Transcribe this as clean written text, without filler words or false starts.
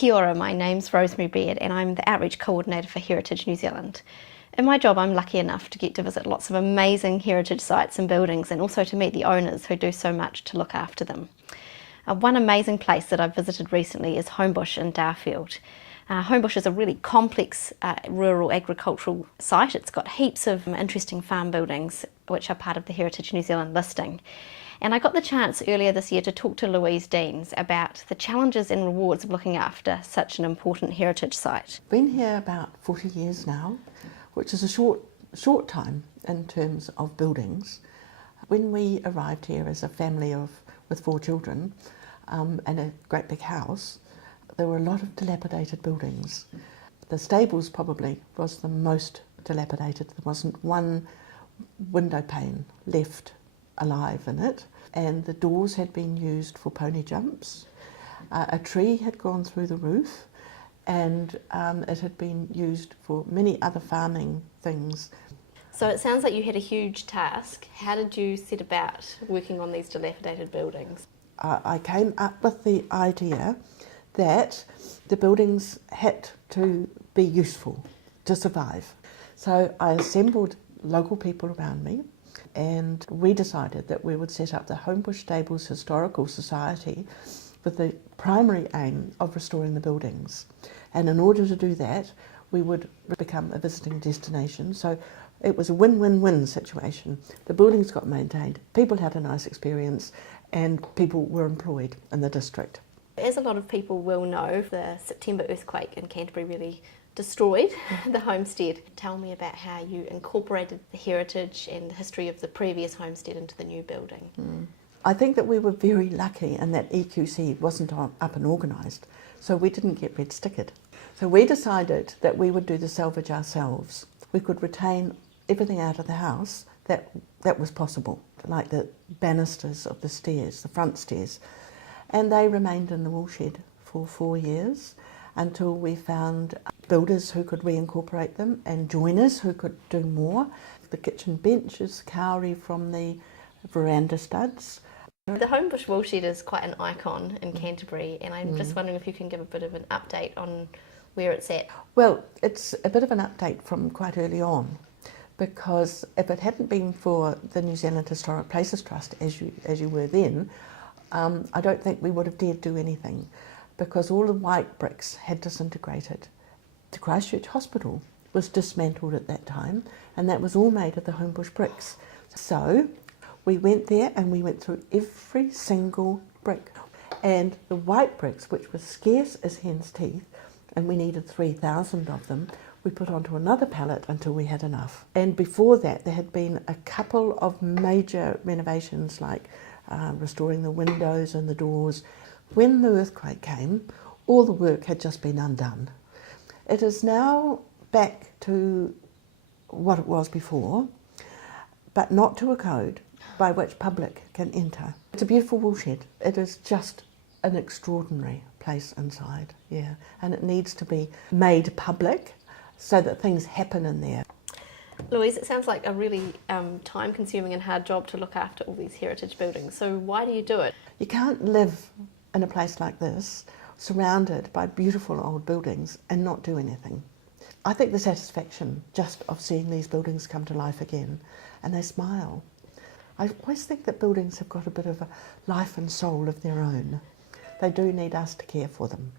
Kia ora, my name's Rosemary Baird and I'm the Outreach Coordinator for Heritage New Zealand. In my job I'm lucky enough to get to visit lots of amazing heritage sites and buildings and also to meet the owners who do so much to look after them. One amazing place that I've visited recently is Homebush in Darfield. Homebush is a really complex rural agricultural site. It's got heaps of interesting farm buildings which are part of the Heritage New Zealand listing. And I got the chance earlier this year to talk to Louise Dean about the challenges and rewards of looking after such an important heritage site. Been here about 40 years now, which is a short time in terms of buildings. When we arrived here as a family with 4 children and a great big house, there were a lot of dilapidated buildings. The stables probably was the most dilapidated. There wasn't one window pane left alive in it, and the doors had been used for pony jumps. A tree had gone through the roof, and it had been used for many other farming things. So it sounds like you had a huge task. How did you set about working on these dilapidated buildings? I came up with the idea that the buildings had to be useful to survive. So I assembled local people around me, and we decided that we would set up the Homebush Stables Historical Society with the primary aim of restoring the buildings. And in order to do that, we would become a visiting destination. So it was a win-win-win situation. The buildings got maintained, people had a nice experience, and people were employed in the district. As a lot of people will know, the September earthquake in Canterbury really destroyed the homestead. Tell me about how you incorporated the heritage and the history of the previous homestead into the new building. I think that we were very lucky in that EQC wasn't up and organised, so we didn't get red stickered. So we decided that we would do the salvage ourselves. We could retain everything out of the house that was possible, like the banisters of the stairs, the front stairs, and they remained in the woolshed for 4 years until we found builders who could reincorporate them and joiners who could do more. The kitchen benches, cowrie from the veranda studs. The Homebush woolshed is quite an icon in Canterbury, and I'm just wondering if you can give a bit of an update on where it's at. Well, it's a bit of an update from quite early on, because if it hadn't been for the New Zealand Historic Places Trust, as you were then, I don't think we would have dared do anything, because all the white bricks had disintegrated. The Christchurch Hospital was dismantled at that time, and that was all made of the Homebush bricks. So we went there and we went through every single brick. And the white bricks, which were scarce as hen's teeth, and we needed 3,000 of them, we put onto another pallet until we had enough. And before that, there had been a couple of major renovations, like restoring the windows and the doors. When the earthquake came, all the work had just been undone. It is now back to what it was before, but not to a code by which public can enter. It's a beautiful woolshed. It is just an extraordinary place inside, yeah, and it needs to be made public so that things happen in there. Louise, it sounds like a really time-consuming and hard job to look after all these heritage buildings. So why do you do it? You can't live in a place like this, surrounded by beautiful old buildings, and not do anything. I think the satisfaction just of seeing these buildings come to life again, and they smile. I always think that buildings have got a bit of a life and soul of their own. They do need us to care for them.